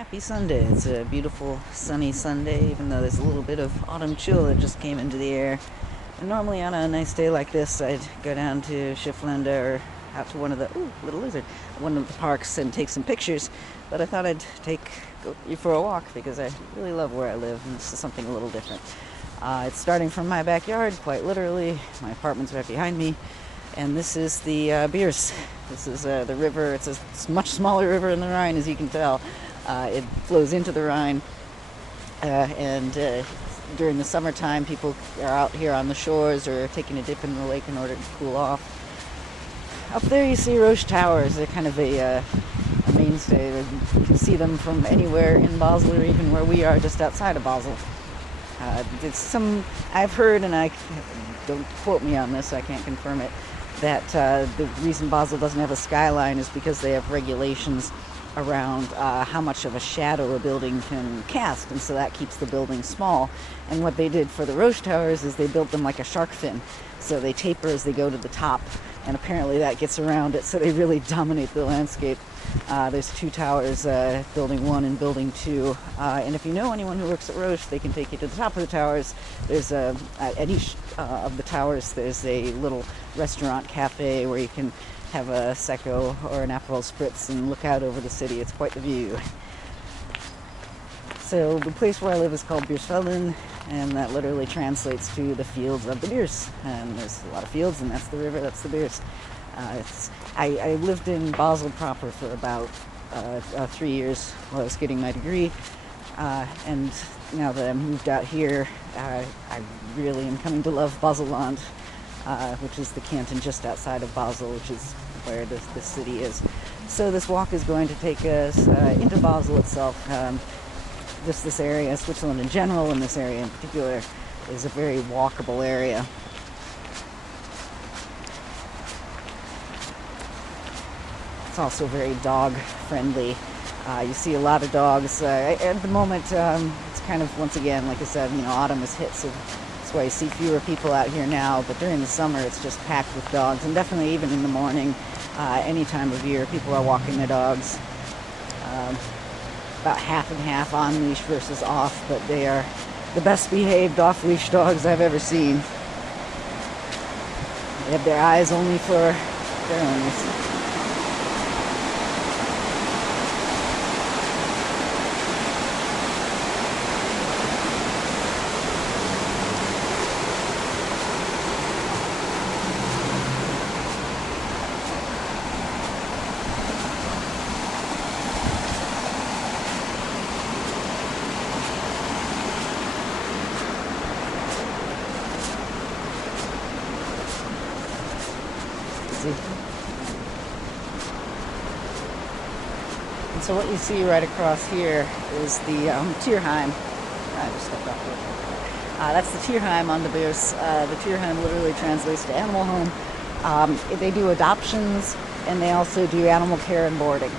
Happy Sunday. It's a beautiful sunny Sunday, even though there's a little bit of autumn chill that just came into the air. And normally on a nice day like this, I'd go down to Schifflande or out to one of the, ooh, little lizard, one of the parks and take some pictures. But I thought I'd go you for a walk because I really love where I live, and this is something a little different. It's starting from my backyard, quite literally. My apartment's right behind me. And this is the Birs. This is the river. It's a much smaller river than the Rhine, as you can tell. It flows into the Rhine, and during the summertime, people are out here on the shores or taking a dip in the lake in order to cool off. Up there you see Roche Towers. They're kind of a mainstay. You can see them from anywhere in Basel or even where we are just outside of Basel. I've heard, and I don't quote me on this, I can't confirm it, that the reason Basel doesn't have a skyline is because they have regulations around how much of a shadow a building can cast, and so that keeps the building small. And what they did for the Roche Towers is they built them like a shark fin, so they taper as they go to the top, and apparently that gets around it, so they really dominate the landscape. There's two towers, building 1 and building 2, and if you know anyone who works at Roche, they can take you to the top of the towers. There's at each of the towers there's a little restaurant cafe where you can have a Secco or an Aperol Spritz and look out over the city. It's quite the view. So the place where I live is called Biersvelden, and that literally translates to the fields of the Birs. And there's a lot of fields, and that's the river, that's the Birs. I lived in Basel proper for about 3 years while I was getting my degree, and now that I moved out here, I really am coming to love Baselland, which is the canton just outside of Basel, which is where this city is. So this walk is going to take us into Basel itself. Just this area, Switzerland in general, and this area in particular, is a very walkable area. It's also very dog friendly. You see a lot of dogs. At the moment, it's kind of, once again, like I said, autumm has hit, so that's why you see fewer people out here now. But during the summer, it's just packed with dogs, and definitely even in the morning, any time of year, people are walking their dogs. About half and half on leash versus off, but they are the best behaved off leash dogs I've ever seen. They have their eyes only for their owners. And so what you see right across here is the Tierheim. I just stepped off here. That's the Tierheim on the Birs. The Tierheim literally translates to animal home. They do adoptions, and they also do animal care and boarding.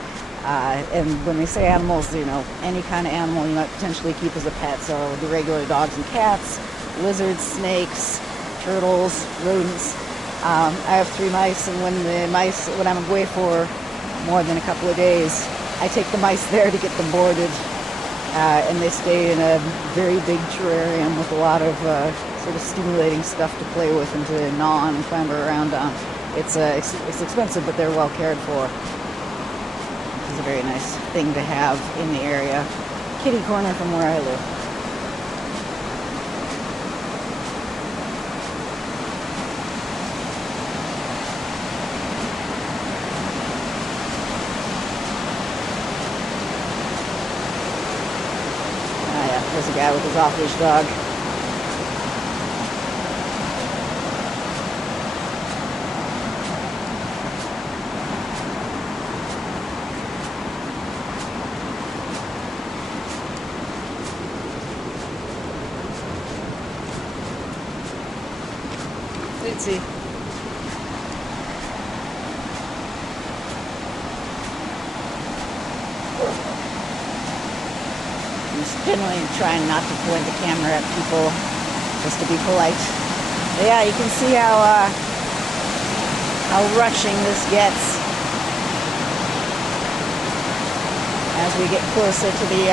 And when they say animals, any kind of animal you might potentially keep as a pet. So the regular dogs and cats, lizards, snakes, turtles, rodents. I have 3 mice, and when I'm away for more than a couple of days, I take the mice there to get them boarded, and they stay in a very big terrarium with a lot of sort of stimulating stuff to play with and to gnaw on and clamber around on. It's expensive, but they're well cared for. It's a very nice thing to have in the area. Kitty corner from where I live. There's a guy with his off-leash dog. Let's see. I'm generally trying not to point the camera at people, just to be polite. But yeah, you can see how rushing this gets. as we get closer to the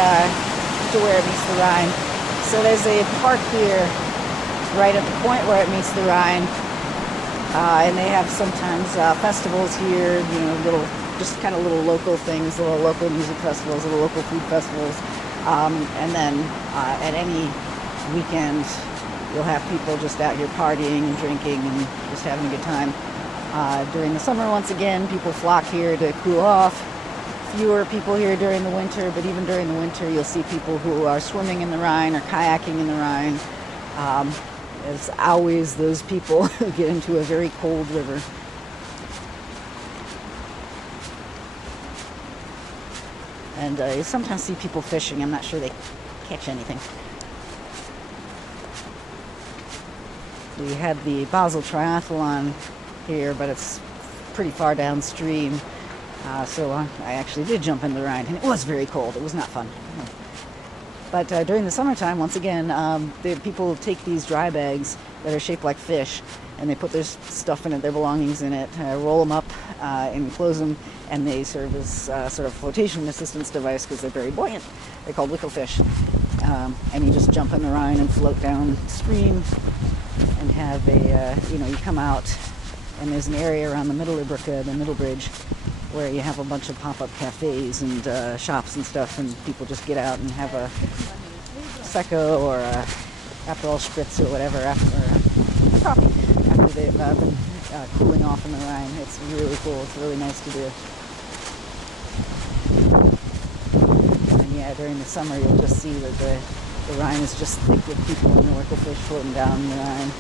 to where it meets the Rhine. So there's a park here right at the point where it meets the Rhine, and they have sometimes festivals here, you know, little, just kind of little local things, little local music festivals, little local food festivals, and then at any weekend you'll have people just out here partying and drinking and just having a good time. During the summer, once again, people flock here to cool off. Fewer people here during the winter, but even during the winter you'll see people who are swimming in the Rhine or kayaking in the Rhine. There's always those people who get into a very cold river. And you sometimes see people fishing. I'm not sure they catch anything. We had the Basel triathlon here, but it's pretty far downstream. So I actually did jump in the Rhine, and it was very cold. It was not fun. But during the summertime, once again, people take these dry bags that are shaped like fish, and they put their stuff in it, their belongings in it, roll them up and close them, and they serve as sort of flotation assistance device because they're very buoyant. They're called wickelfish. And you just jump in the Rhine and float downstream and have a, you come out, and there's an area around the Mittelbrücke, the middle bridge, where you have a bunch of pop-up cafes and shops and stuff, and people just get out and have a Prosecco or a Aperol Spritz or whatever, after coffee, after they've been cooling off in the Rhine. It's really cool. It's really nice to do. And yeah, during the summer you'll just see that the Rhine is just thick with people and the wickelfish floating down the Rhine.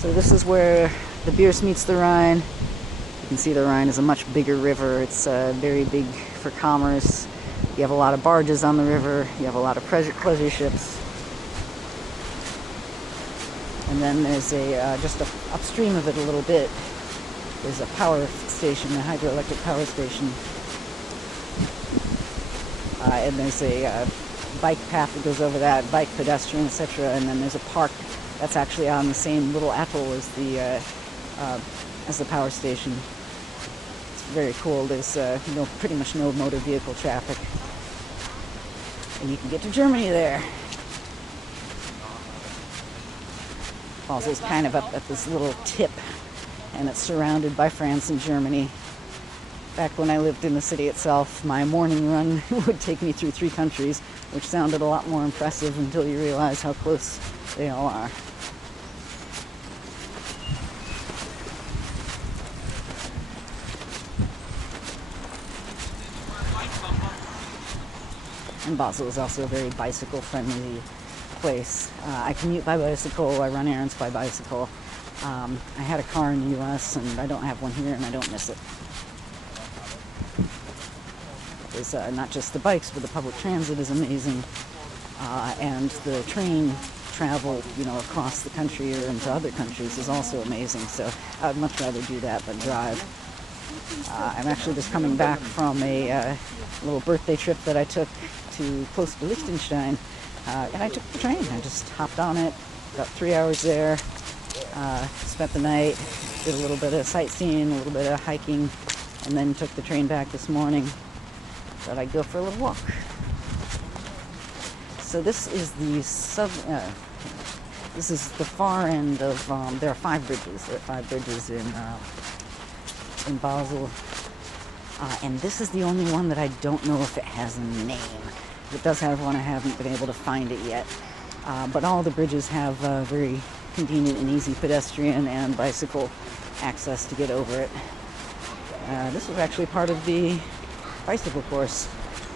So this is where the Birs meets the Rhine. You can see the Rhine is a much bigger river. It's very big for commerce. You have a lot of barges on the river. You have a lot of pleasure ships. And then there's just upstream of it a little bit, there's a power station, a hydroelectric power station. And there's a bike path that goes over that, bike, pedestrian, etc. And then there's a park that's actually on the same little atoll as the power station. It's very cool. There's pretty much no motor vehicle traffic, and you can get to Germany there. Basel's kind of up at this little tip, and it's surrounded by France and Germany. Back when I lived in the city itself, my morning run would take me through 3 countries, which sounded a lot more impressive until you realize how close they all are. And Basel is also a very bicycle-friendly place. I commute by bicycle, I run errands by bicycle. I had a car in the US, and I don't have one here, and I don't miss it. There's not just the bikes, but the public transit is amazing, and the train travel, across the country or into other countries is also amazing. So I'd much rather do that than drive. I'm actually just coming back from a little birthday trip that I took to close to Liechtenstein, and I took the train. I just hopped on it, about 3 hours there, spent the night, did a little bit of sightseeing, a little bit of hiking, and then took the train back this morning. Thought I'd go for a little walk. So this is the this is the far end of, there are 5 bridges. There are 5 bridges in Basel. And this is the only one that I don't know if it has a name. If it does have one, I haven't been able to find it yet. But all the bridges have very convenient and easy pedestrian and bicycle access to get over it. This was actually part of the bicycle course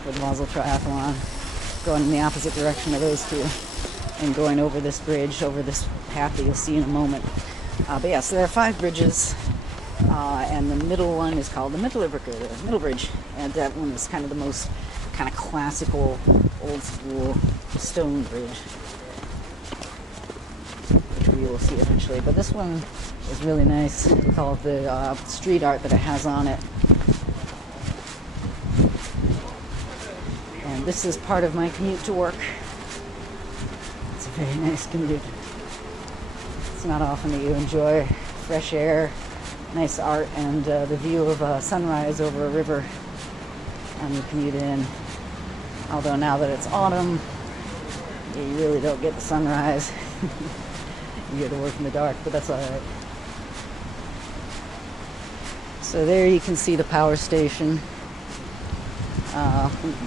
for the Basel Triathlon, going in the opposite direction of those two and going over this bridge, over this path that you'll see in a moment. But yeah, so there are 5 bridges, and the middle one is called the Mittelbrücke, the middle bridge, and that one is kind of the most kind of classical, old school stone bridge, which we will see eventually. But this one is really nice with all of the street art that it has on it. And this is part of my commute to work. It's a very nice commute. It's not often that you enjoy fresh air, nice art, and the view of sunrise over a river on your commute in. Although now that it's autumn, you really don't get the sunrise. You get to work in the dark, but that's alright. So there you can see the power station.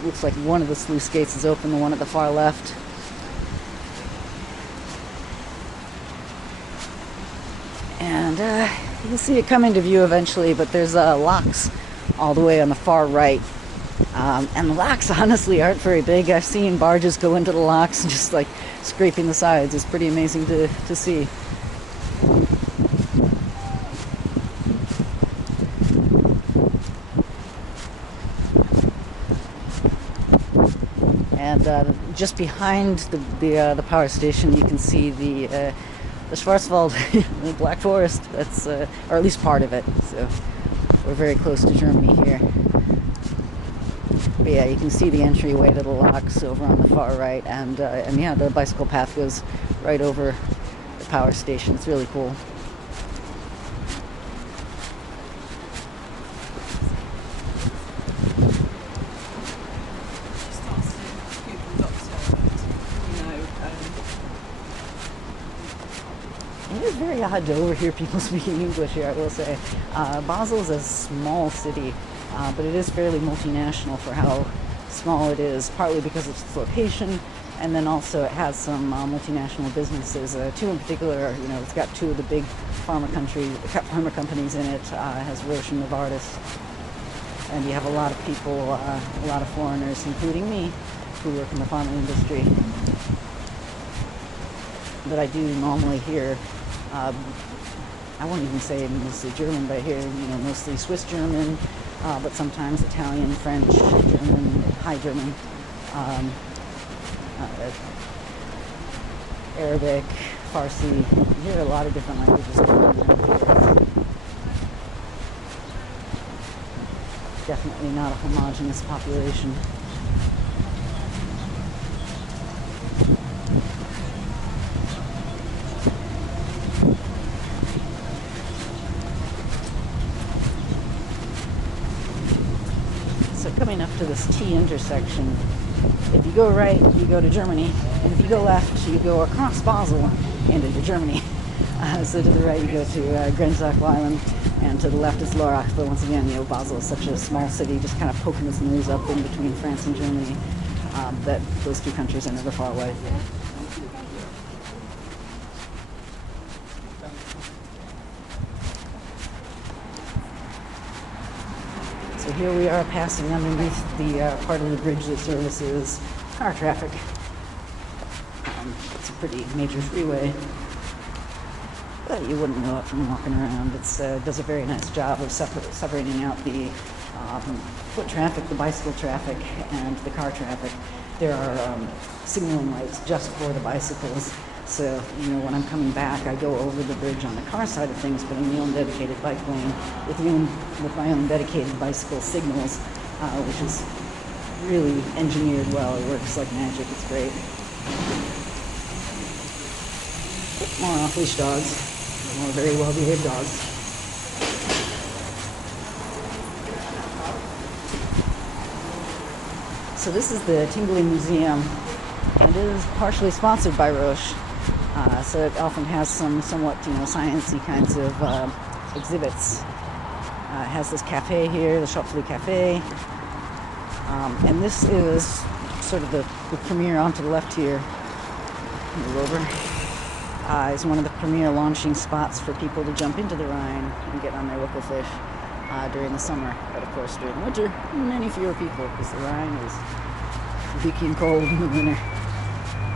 Looks like one of the sluice gates is open, the one at the far left. And you'll see it come into view eventually, but there's locks all the way on the far right. And the locks honestly aren't very big. I've seen barges go into the locks and just like scraping the sides. It's pretty amazing to see. And just behind the power station, you can see the Schwarzwald, the Black Forest. That's or at least part of it. So we're very close to Germany here. But yeah, you can see the entryway to the locks over on the far right, and yeah, the bicycle path goes right over the power station. It's really cool. It is very odd to overhear people speaking English here, I will say. Basel is a small city, but it is fairly multinational for how small it is, partly because of its location, and then also it has some multinational businesses. Two in particular, it's got two of the big pharma companies in it. It has Roche and Novartis, and you have a lot of people, a lot of foreigners, including me, who work in the pharma industry. But I do normally hear, I won't even say mostly German, but I hear, mostly Swiss German, but sometimes Italian, French, German, High German, Arabic, Farsi. You hear a lot of different languages going on here. Definitely not a homogeneous population. So coming up to this T intersection, if you go right, you go to Germany, and if you go left, you go across Basel and into Germany. So to the right, you go to Grenzach-Weilen, and to the left is Lörrach. But once again, Basel is such a small city, just kind of poking its nose up in between France and Germany, that those two countries are never far away. So here we are passing underneath the part of the bridge that services car traffic. It's a pretty major freeway, but you wouldn't know it from walking around. It does a very nice job of separating out the foot traffic, the bicycle traffic, and the car traffic. There are signaling lights just for the bicycles. So, when I'm coming back, I go over the bridge on the car side of things, but in the own dedicated bike lane with my own dedicated bicycle signals, which is really engineered well. It works like magic. It's great. More off-leash dogs, more very well-behaved dogs. So this is the Tingling Museum, and it is partially sponsored by Roche. So it often has some somewhat, science-y kinds of exhibits. It has this cafe here, the Schopfli Cafe. And this is sort of the premier on to the left here. Move over. Is one of the premier launching spots for people to jump into the Rhine and get on their local fish during the summer. But of course, during the winter, many fewer people, because the Rhine is leaky and cold in the winter.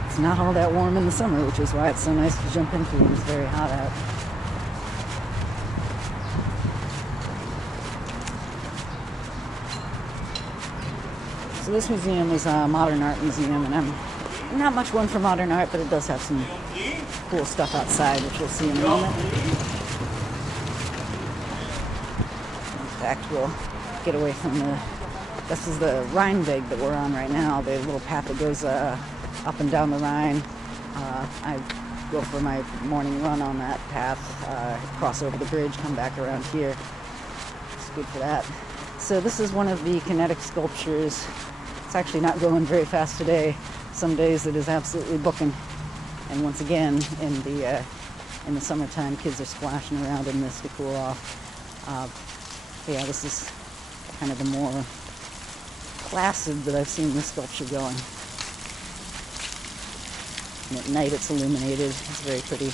It's not all that warm in the summer, which is why it's so nice to jump into when it's very hot out. So this museum is a modern art museum, and I'm not much one for modern art, but it does have some cool stuff outside, which we'll see in a moment. In fact, we'll get away from this is the Rheinweg that we're on right now, the little path that goes up and down the Rhine. go for my morning run on that path, cross over the bridge, come back around here. It's good for that. So this is one of the kinetic sculptures. It's actually not going very fast today. Some days it is absolutely booking. And once again, in the summertime, kids are splashing around in this to cool off. Yeah, this is kind of the more placid that I've seen this sculpture going. And at night it's illuminated. It's very pretty.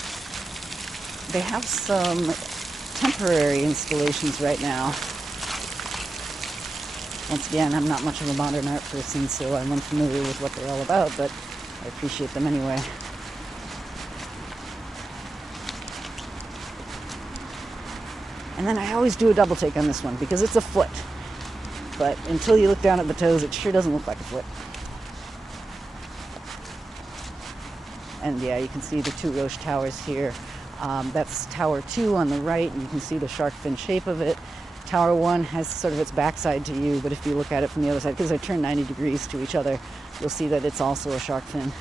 They have some temporary installations right now. Once again, I'm not much of a modern art person, so I'm unfamiliar with what they're all about, but I appreciate them anyway. And then I always do a double take on this one because it's a foot. But until you look down at the toes, it sure doesn't look like a foot. And yeah, you can see the two Roche towers here. That's Tower 2 on the right, and you can see the shark fin shape of it. Tower 1 has sort of its backside to you, but if you look at it from the other side, because they're turned 90 degrees to each other, you'll see that it's also a shark fin.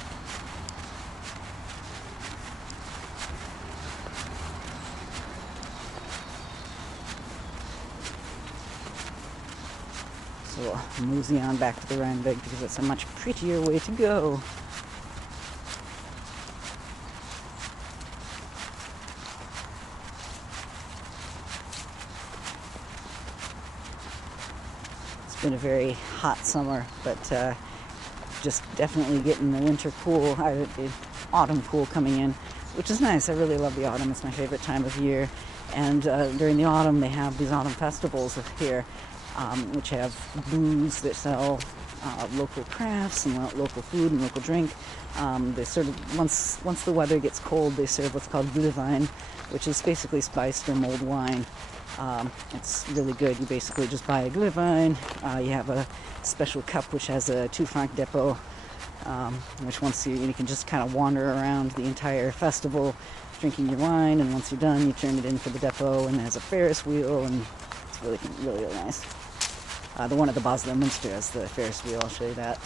So we'll mosey on back to the Rheinweg because it's a much prettier way to go. It's been a very hot summer, but just definitely getting the winter cool, the autumn cool coming in, which is nice. I really love the autumn. It's my favorite time of year. And during the autumn, they have these autumn festivals here, which have booths that sell local crafts and local food and local drink. They sort of, once the weather gets cold, they serve what's called Glühwein, which is basically spiced or mulled wine. It's really good. You basically just buy a Glühwein. You have a special cup which has a 2 franc depot, which once you can just kind of wander around the entire festival drinking your wine, and once you're done, you turn it in for the depot, and there's a Ferris wheel, and it's really, really, really nice. The one at the Basel Münster has the Ferris wheel. I'll show you that.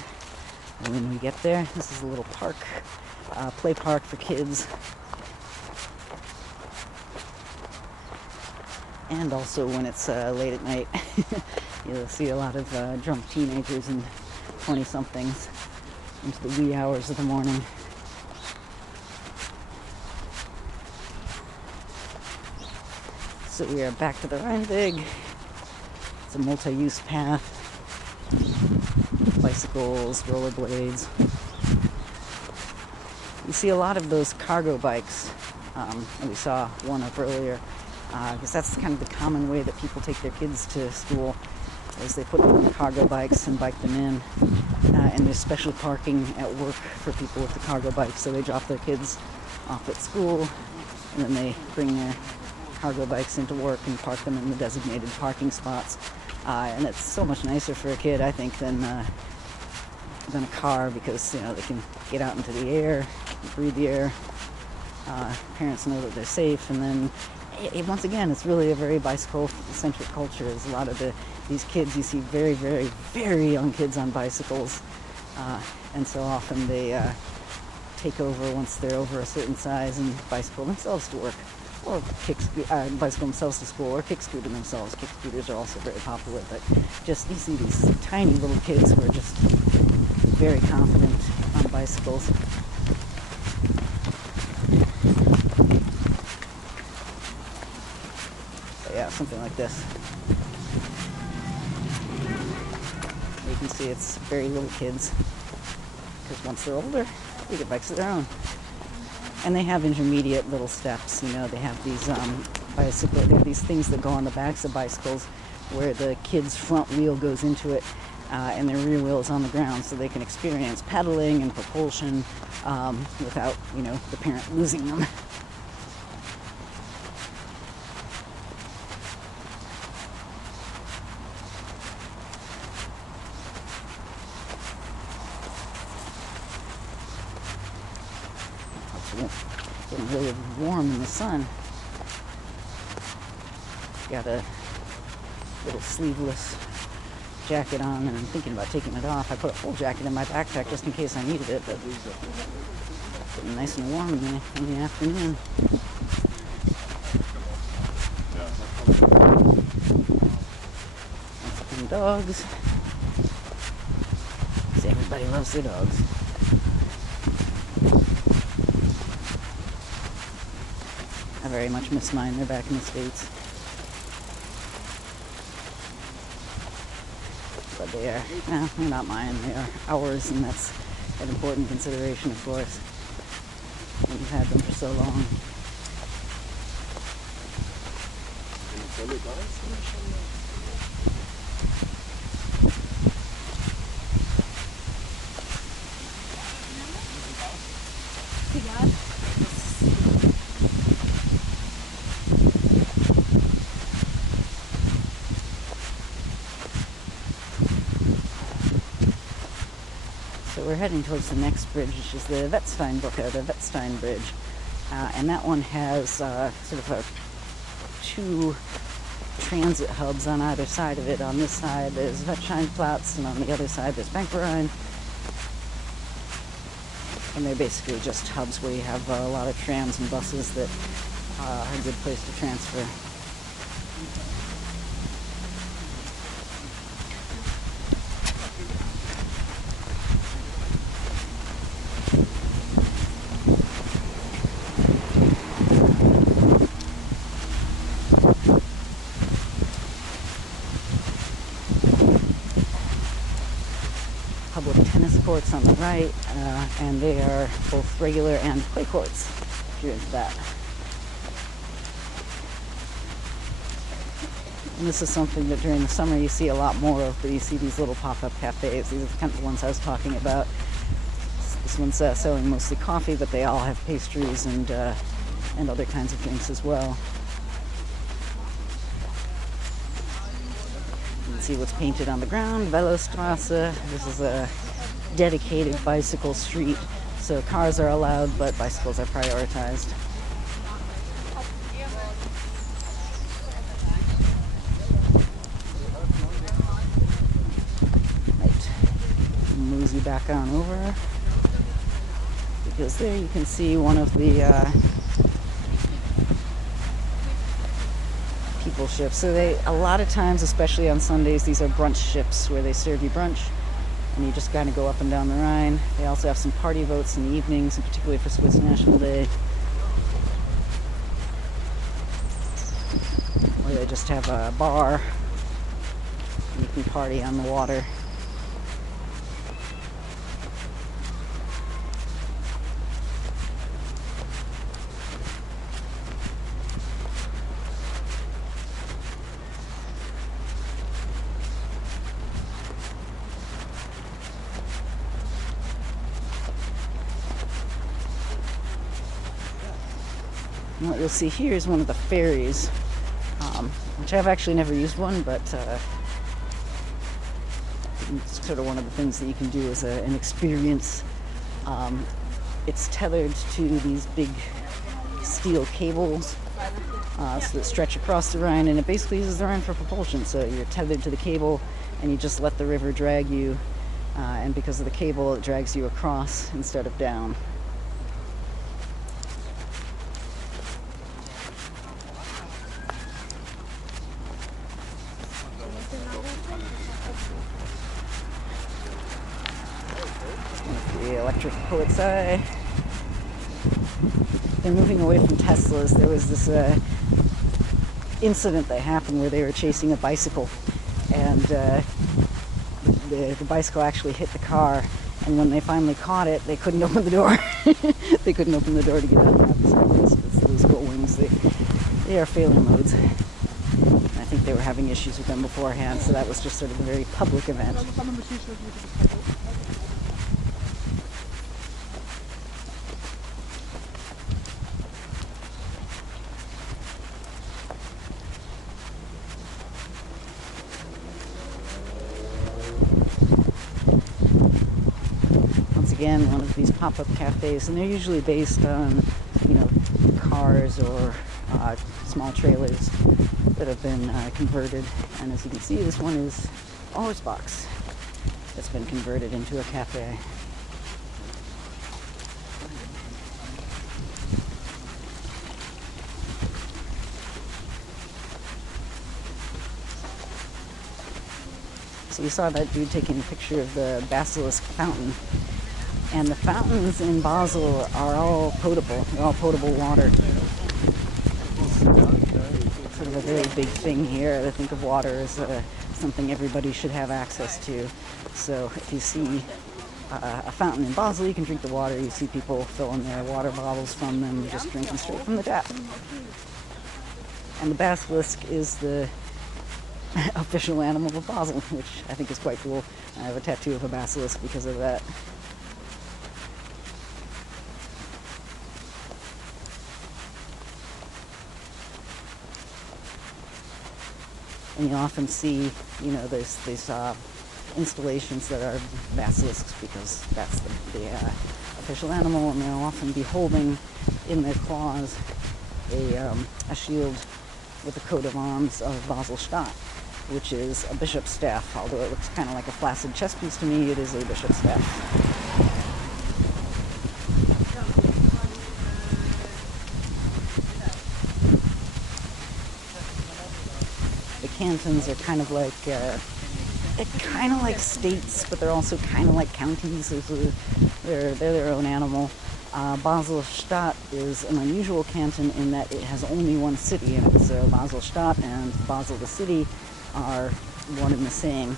And when we get there, this is a little park, play park for kids. And also when it's late at night, you'll see a lot of drunk teenagers and 20-somethings into the wee hours of the morning. So we are back to the Rheinweg. It's a multi-use path. Bicycles, rollerblades. You see a lot of those cargo bikes. And we saw one up earlier. Because that's kind of the common way that people take their kids to school, is they put them on cargo bikes and bike them in. And there's special parking at work for people with the cargo bikes, so they drop their kids off at school, and then they bring their cargo bikes into work and park them in the designated parking spots. And it's so much nicer for a kid, I think, than a car, because they can get out into the air, breathe the air. Parents know that they're safe, and then once again, it's really a very bicycle-centric culture. There's a lot of these kids, you see very, very, very young kids on bicycles, and so often they take over once they're over a certain size and bicycle themselves to work, or bicycle themselves to school, or kick scooter themselves. Kick scooters are also very popular, but just you see these tiny little kids who are just very confident on bicycles. Yeah, something like this. You can see it's very little kids, because once they're older, they get bikes of their own. And they have intermediate little steps. They have these they have these things that go on the backs of bicycles, where the kid's front wheel goes into it, and their rear wheel is on the ground, so they can experience pedaling and propulsion without, the parent losing them. Getting really warm in the sun. Got a little sleeveless jacket on, and I'm thinking about taking it off. I put a full jacket in my backpack just in case I needed it, but Getting nice and warm in the afternoon. Mexican dogs. See, everybody loves their dogs. I very much miss mine. They're back in the States. But they're not mine. They are ours, and that's an important consideration, of course. And we've had them for so long. So we're heading towards the next bridge, which is the Wettstein Bridge. And that one has sort of two transit hubs on either side of it. On this side there's Wettsteinplatz, and on the other side there's Bankrhein. And they're basically just hubs where you have a lot of trams and buses that are a good place to transfer. Public tennis courts on the right, and they are both regular and clay courts, if you're into that. And this is something that during the summer you see a lot more of, but you see these little pop-up cafes. These are the kind of ones I was talking about. This one's selling mostly coffee, but they all have pastries and other kinds of drinks as well. See what's painted on the ground, Velostrasse. This is a dedicated bicycle street, so cars are allowed, but bicycles are prioritized. Right, mosey back on over, because there you can see one of the people ships. So a lot of times, especially on Sundays, these are brunch ships where they serve you brunch, and you just kind of go up and down the Rhine. They also have some party boats in the evenings, and particularly for Swiss National Day, where they just have a bar and you can party on the water. And what you'll see here is one of the ferries, which I've actually never used one, but it's sort of one of the things that you can do as an experience. It's tethered to these big steel cables that stretch across the Rhine, and it basically uses the Rhine for propulsion. So you're tethered to the cable, and you just let the river drag you, and because of the cable, it drags you across instead of down. The electric Polizei. They're moving away from Teslas. There was this incident that happened where they were chasing a bicycle, and the bicycle actually hit the car, and when they finally caught it, they couldn't open the door. They couldn't open the door to get out of the cyclist. It's those gull wings. They are failure modes. And I think they were having issues with them beforehand, so that was just sort of a very public event. Again, one of these pop-up cafes, and they're usually based on, cars or small trailers that have been converted. And as you can see, this one is a horse box that's been converted into a cafe. So you saw that dude taking a picture of the Basilisk fountain. And the fountains in Basel are all potable. They're all potable water. Sort of a very big thing here. I think of water as something everybody should have access to. So if you see a fountain in Basel, you can drink the water. You see people filling their water bottles from them, just drinking straight from the tap. And the basilisk is the official animal of Basel, which I think is quite cool. I have a tattoo of a basilisk because of that. And you often see, there's these installations that are basilisks because that's the official animal, and they'll often be holding in their claws a shield with a coat of arms of Basel-Stadt, which is a bishop's staff. Although it looks kind of like a flaccid chess piece to me, it is a bishop's staff. The cantons are kind of like states, but they're also kind of like counties. They're their own animal. Basel-Stadt is an unusual canton in that it has only one city in it. So Basel-Stadt and Basel the city are one and the same.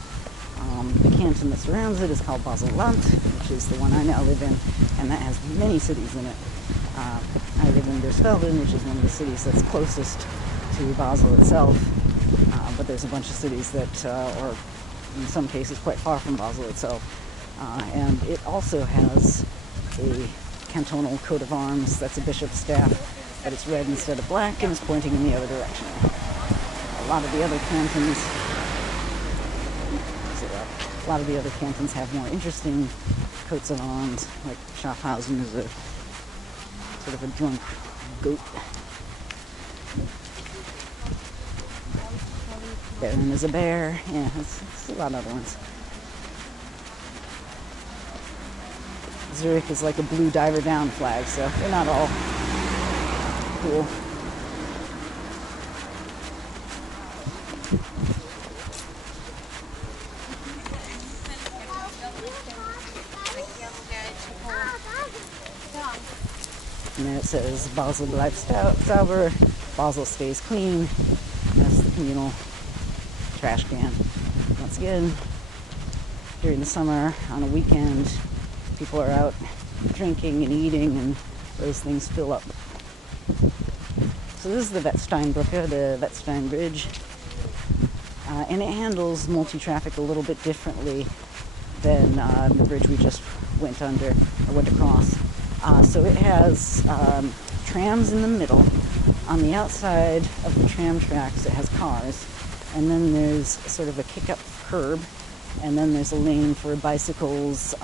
The canton that surrounds it is called Basel-Land, which is the one I now live in, and that has many cities in it. I live in Basel, which is one of the cities that's closest to Basel itself. But there's a bunch of cities that are, in some cases, quite far from Basel itself. And it also has a cantonal coat of arms that's a bishop's staff, but it's red instead of black and is pointing in the other direction. A lot of the other cantons have more interesting coats of arms, like Schaffhausen is a sort of a drunk goat. Bern is a bear. Yeah, it's a lot of other ones. Zurich is like a blue diver down flag, so they're not all cool. And there it says Basel bleibt sauber, Basel stays clean. That's the communal trash can. Once again, during the summer, on a weekend, people are out drinking and eating, and those things fill up. So this is the Wettsteinbrücke, the Wettstein Bridge, and it handles multi-traffic a little bit differently than the bridge we just went across. So it has trams in the middle. On the outside of the tram tracks, it has cars, and then there's sort of a kick-up curb, and then there's a lane for bicycles,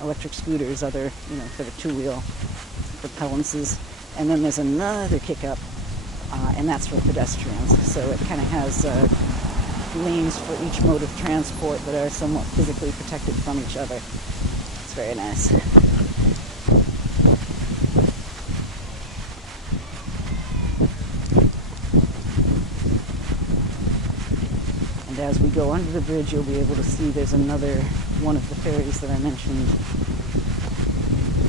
electric scooters, other, sort of two-wheel propellances, and then there's another kick-up, and that's for pedestrians. So it kind of has lanes for each mode of transport that are somewhat physically protected from each other. It's very nice. And as we go under the bridge, you'll be able to see there's another one of the ferries that I mentioned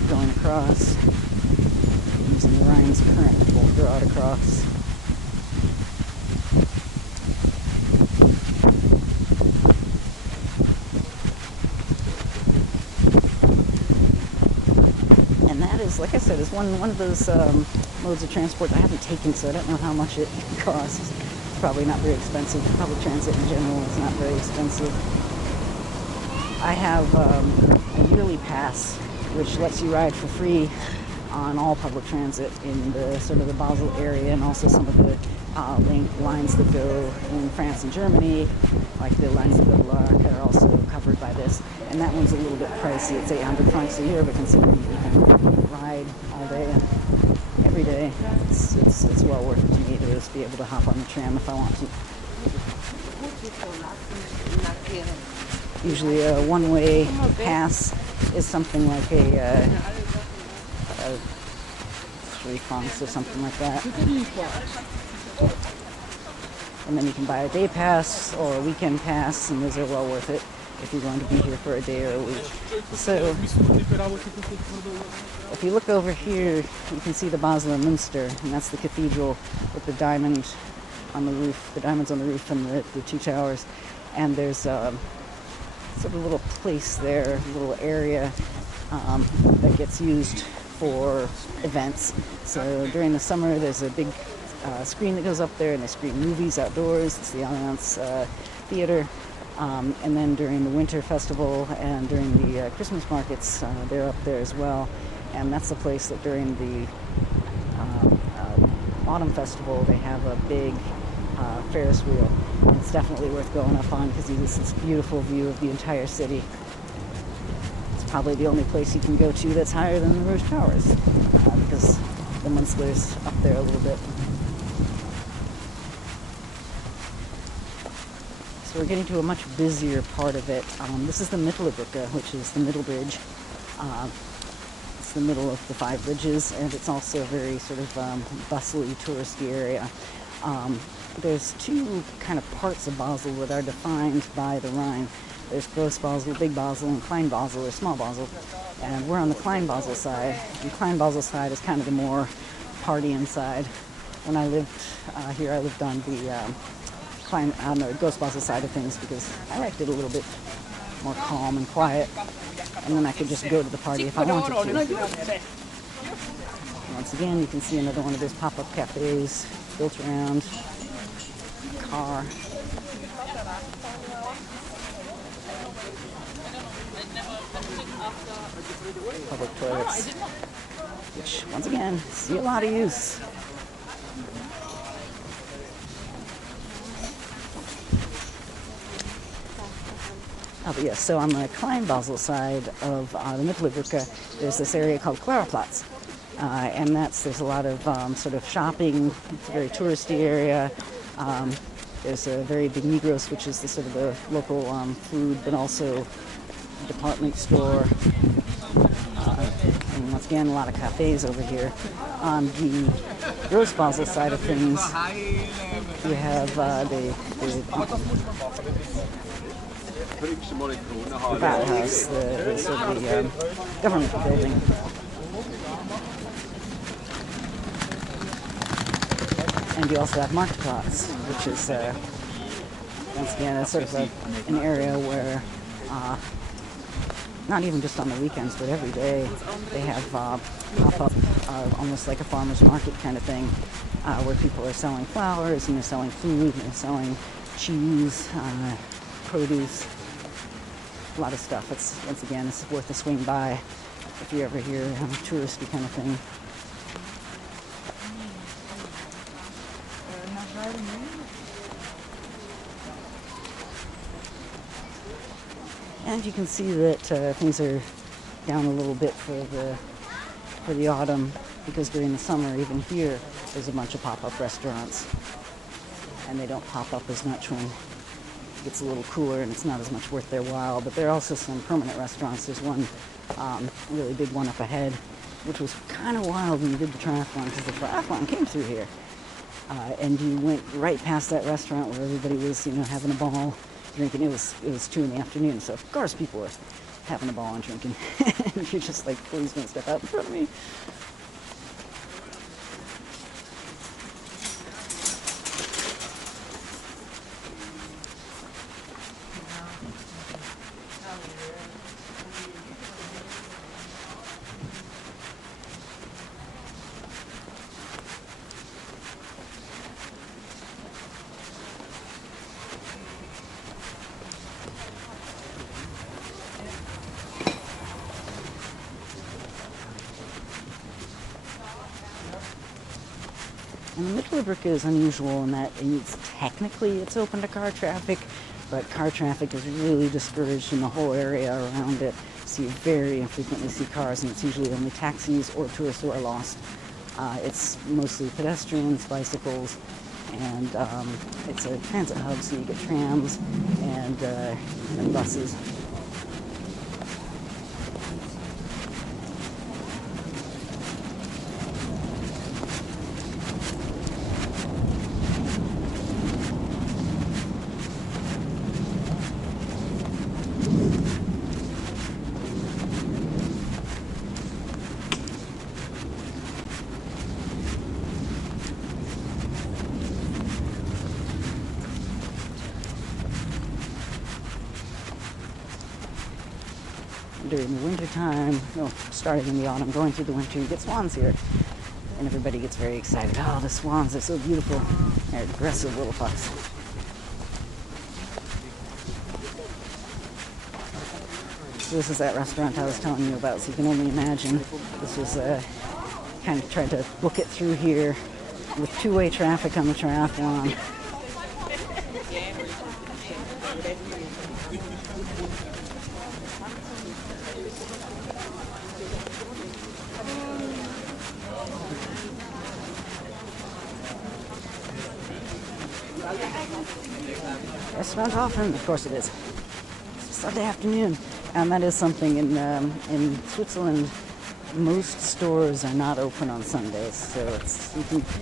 going across, using the Rhine's current to draw it across. And that is, like I said, is one of those modes of transport that I haven't taken, so I don't know how much it costs. Probably not very expensive. Public transit in general is not very expensive. I have a yearly pass which lets you ride for free on all public transit in the sort of the Basel area, and also some of the lines that go in France and Germany, like the lines that go to Lark, are also covered by this. And that one's a little bit pricey. It's 800 francs a year, but considering you can ride all day and every day, it's well worth it to me to just be able to hop on the tram if I want to. Usually a one-way pass is something like a 3 francs or something like that. And then you can buy a day pass or a weekend pass, and those are well worth it if you're going to be here for a day or a week. So if you look over here, you can see the Basel Münster, and that's the cathedral with the diamond on the roof, the diamonds on the roof and the two towers. And there's sort of a little place there, a little area that gets used for events. So during the summer, there's a big screen that goes up there, and they screen movies outdoors. It's the Allianz Theater. And then during the winter festival and during the Christmas markets, they're up there as well. And that's the place that during the autumn festival, they have a big Ferris wheel. And it's definitely worth going up on because you get this beautiful view of the entire city. It's probably the only place you can go to that's higher than the Rouge Towers because the Münster's up there a little bit. So we're getting to a much busier part of it. This is the Mittelbrücke, which is the middle bridge. It's the middle of the 5 bridges, and it's also a very sort of bustly, touristy area. There's 2 kind of parts of Basel that are defined by the Rhine. There's Gross Basel, Big Basel, and Klein Basel, or Small Basel. And we're on the Klein Basel side. The Klein Basel side is kind of the more partying side. When I lived here, I lived on the Gross Basel side of things because I liked it a little bit more calm and quiet. And then I could just go to the party if I wanted to. Once again, you can see another one of those pop-up cafes built around a car. Public toilets, which once again, see a lot of use. Oh, but yes, so on the Klein Basel side of the Mittelbrücke, there's this area called Klaraplatz. And there's a lot of sort of shopping. It's a very touristy area. There's a very big Migros, which is the sort of the local food, but also department store. And once again, a lot of cafes over here. On the Gross Basel side of things, you have the Rathaus, the sort of the government building. And you also have Marktplatz, which is once again it's sort of an area where not even just on the weekends, but every day they have pop-up, almost like a farmer's market kind of thing, where people are selling flowers and they're selling food and they're selling cheese, produce, a lot of stuff. It's once again, it's worth a swing by if you're ever here, touristy kind of thing. And you can see that things are down a little bit for the autumn, because during the summer, even here, there's a bunch of pop-up restaurants, and they don't pop up as much when it gets a little cooler and it's not as much worth their while. But there are also some permanent restaurants. There's one really big one up ahead, which was kind of wild when you did the triathlon, because the triathlon came through here, and you went right past that restaurant where everybody was, having a ball, drinking. It was 2 in the afternoon, so of course people were having a ball and drinking. And you're just like, please don't step out in front of me. And the Mittelbrücke is unusual in that it's open to car traffic, but car traffic is really discouraged in the whole area around it. So you very infrequently see cars, and it's usually only taxis or tourists who are lost. It's mostly pedestrians, bicycles, and it's a transit hub, so you get trams and buses. during the winter time, no, starting in the autumn, going through the winter, you get swans here. And everybody gets very excited. Oh, the swans are so beautiful. They're aggressive little fucks. So this is that restaurant I was telling you about, so you can only imagine. This was kind of tried to book it through here with two-way traffic on the triathlon. Restaurant often? Of course it is. It's Sunday afternoon, and that is something in Switzerland. Most stores are not open on Sundays, so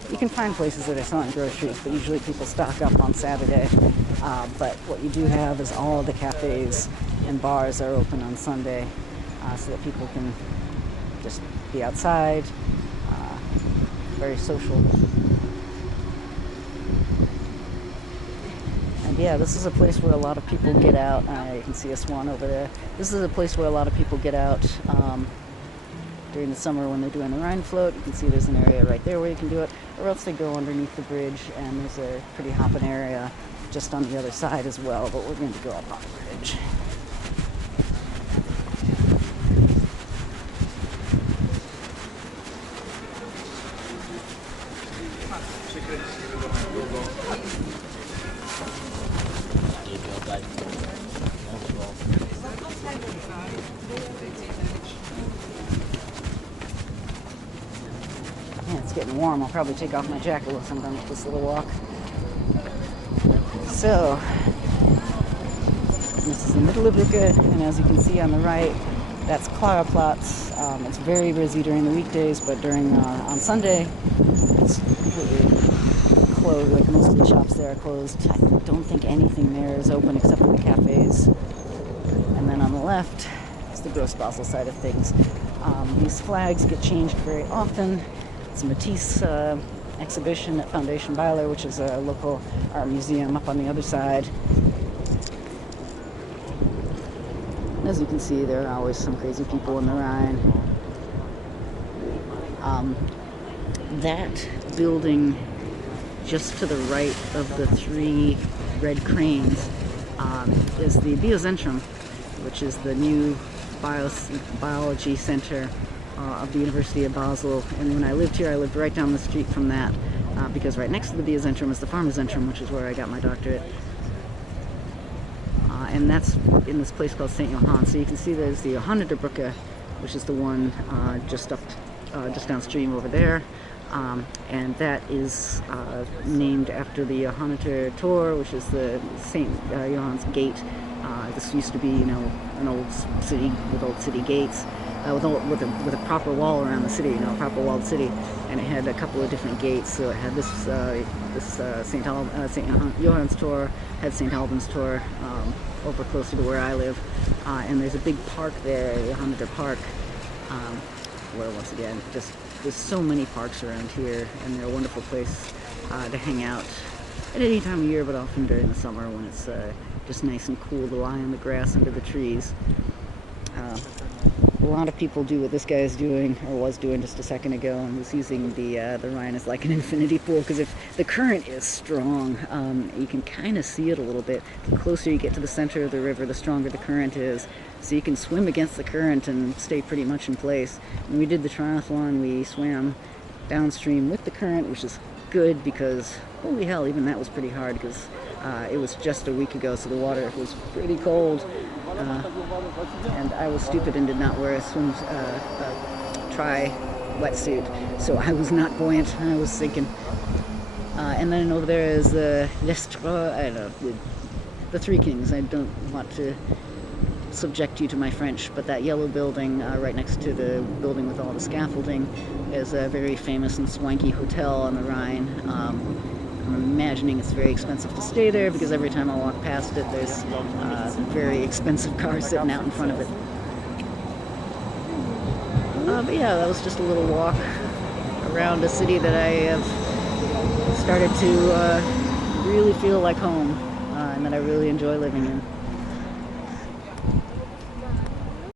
you can find places that are selling groceries, but usually people stock up on Saturday. But what you do have is all the cafes and bars are open on Sunday, so that people can just be outside, very social. And yeah, this is a place where a lot of people get out. You can see a swan over there. This is a place where a lot of people get out during the summer when they're doing the Rhine float. You can see there's an area right there where you can do it, or else they go underneath the bridge, and there's a pretty hopping area just on the other side as well, but we're going to go up on the bridge. Yeah, it's getting warm. I'll probably take off my jacket once I'm done with this little walk. So, this is the middle of Brücke, and as you can see on the right, that's Klaraplatz. It's very busy during the weekdays, but during on Sunday, it's completely closed. Like most of the shops there are closed. I don't think anything there is open except for the cafes. And then on the left is the Gross Basel side of things. These flags get changed very often. It's a Matisse exhibition at Foundation Basel, which is a local art museum up on the other side. As you can see, there are always some crazy people in the Rhine. That building just to the right of the three red cranes is the Biozentrum, which is the new biology center of the University of Basel. And when I lived here, I lived right down the street from that, because right next to the Biozentrum is the Pharmazentrum, which is where I got my doctorate. And that's in this place called St. Johann. So you can see there's the Johanniterbrücke, which is the one just downstream over there. And that is named after the Johanniter Tor, which is the St. Johann's Gate. This used to be, an old city with old city gates, with a proper wall around the city, a proper walled city, and it had a couple of different gates. So it had this St. Johann's Tor, had St. Albans Tor over closer to where I live, and there's a big park there, the Johanniter Park, where once again, there's so many parks around here, and they're a wonderful place to hang out at any time of year, but often during the summer when it's just nice and cool to lie on the grass under the trees. A lot of people do what this guy is doing, or was doing just a second ago, and was using the Rhine as like an infinity pool, because if the current is strong, you can kind of see it a little bit. The closer you get to the center of the river, the stronger the current is. So you can swim against the current and stay pretty much in place. When we did the triathlon, we swam downstream with the current, which is good because, holy hell, even that was pretty hard, because it was just a week ago, so the water was pretty cold. And I was stupid and did not wear a wetsuit, so I was not buoyant. I was sinking. And then over there is the the Three Kings. I don't want to subject you to my French, but that yellow building right next to the building with all the scaffolding is a very famous and swanky hotel on the Rhine. I'm imagining it's very expensive to stay there, because every time I walk past it, there's very expensive cars sitting out in front of it. But yeah, that was just a little walk around a city that I have started to really feel like home, and that I really enjoy living in.